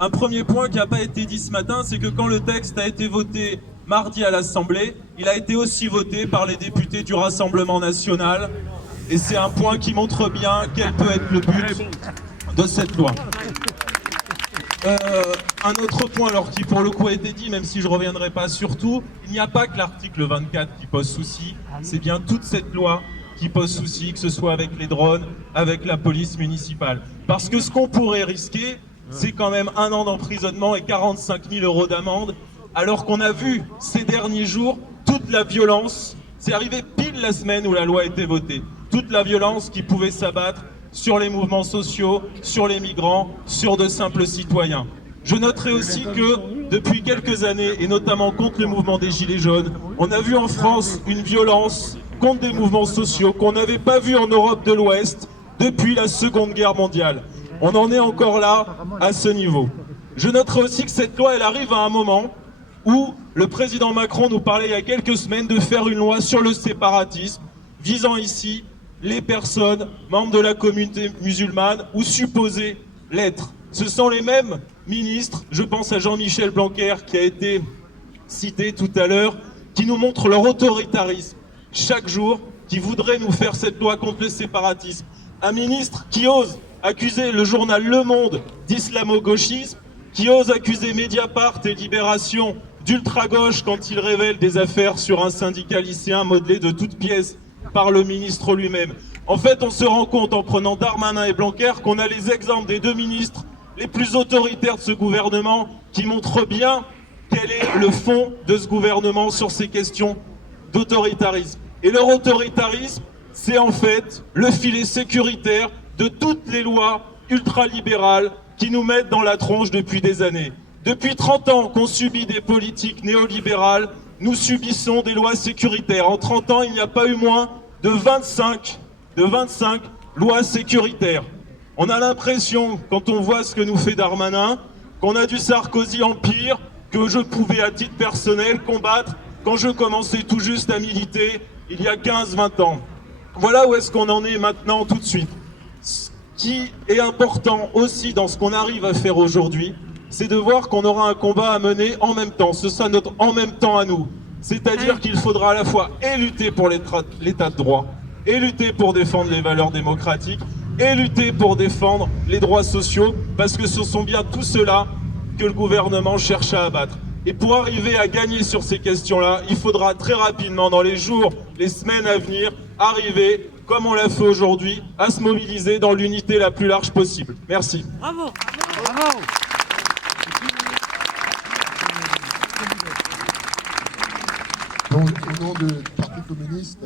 Un premier point qui n'a pas été dit ce matin, c'est que quand le texte a été voté mardi à l'Assemblée, il a été aussi voté par les députés du Rassemblement national. Et c'est un point qui montre bien quel peut être le but de cette loi. Un autre point, alors qui pour le coup a été dit, même si je ne reviendrai pas sur tout, il n'y a pas que l'article 24 qui pose souci, c'est bien toute cette loi qui pose souci, que ce soit avec les drones, avec la police municipale. Parce que ce qu'on pourrait risquer, c'est quand même 1 an d'emprisonnement et 45 000 € d'amende, alors qu'on a vu ces derniers jours toute la violence, c'est arrivé pile la semaine où la loi a été votée, toute la violence qui pouvait s'abattre sur les mouvements sociaux, sur les migrants, sur de simples citoyens. Je noterai aussi que depuis quelques années, et notamment contre le mouvement des Gilets jaunes, on a vu en France une violence contre des mouvements sociaux qu'on n'avait pas vu en Europe de l'Ouest depuis la Seconde Guerre mondiale. On en est encore là, à ce niveau. Je noterai aussi que cette loi, elle arrive à un moment où le président Macron nous parlait il y a quelques semaines de faire une loi sur le séparatisme, visant ici les personnes membres de la communauté musulmane ou supposées l'être. Ce sont les mêmes ministres, je pense à Jean-Michel Blanquer qui a été cité tout à l'heure, qui nous montrent leur autoritarisme chaque jour, qui voudraient nous faire cette loi contre le séparatisme. Un ministre qui ose accuser le journal Le Monde d'islamo-gauchisme, qui ose accuser Mediapart et Libération d'ultra-gauche quand il révèle des affaires sur un syndicat lycéen modelé de toutes pièces par le ministre lui-même. En fait, on se rend compte en prenant Darmanin et Blanquer qu'on a les exemples des 2 ministres les plus autoritaires de ce gouvernement qui montrent bien quel est le fond de ce gouvernement sur ces questions d'autoritarisme. Et leur autoritarisme, c'est en fait le filet sécuritaire de toutes les lois ultralibérales qui nous mettent dans la tronche depuis des années. Depuis 30 ans qu'on subit des politiques néolibérales, nous subissons des lois sécuritaires. En 30 ans, il n'y a pas eu moins de 25 lois sécuritaires. On a l'impression, quand on voit ce que nous fait Darmanin, qu'on a du Sarkozy empire, que je pouvais à titre personnel combattre quand je commençais tout juste à militer il y a 15-20 ans. Voilà où est-ce qu'on en est maintenant tout de suite. Ce qui est important aussi dans ce qu'on arrive à faire aujourd'hui, c'est de voir qu'on aura un combat à mener en même temps. Ce sera notre en même temps à nous. C'est-à-dire qu'il faudra à la fois et lutter pour l'état de droit, et lutter pour défendre les valeurs démocratiques, et lutter pour défendre les droits sociaux, parce que ce sont bien tout cela que le gouvernement cherche à abattre. Et pour arriver à gagner sur ces questions-là, il faudra très rapidement, dans les jours, les semaines à venir, arriver, comme on l'a fait aujourd'hui, à se mobiliser dans l'unité la plus large possible. Merci. Bravo. Bravo. Donc, au nom du Parti communiste...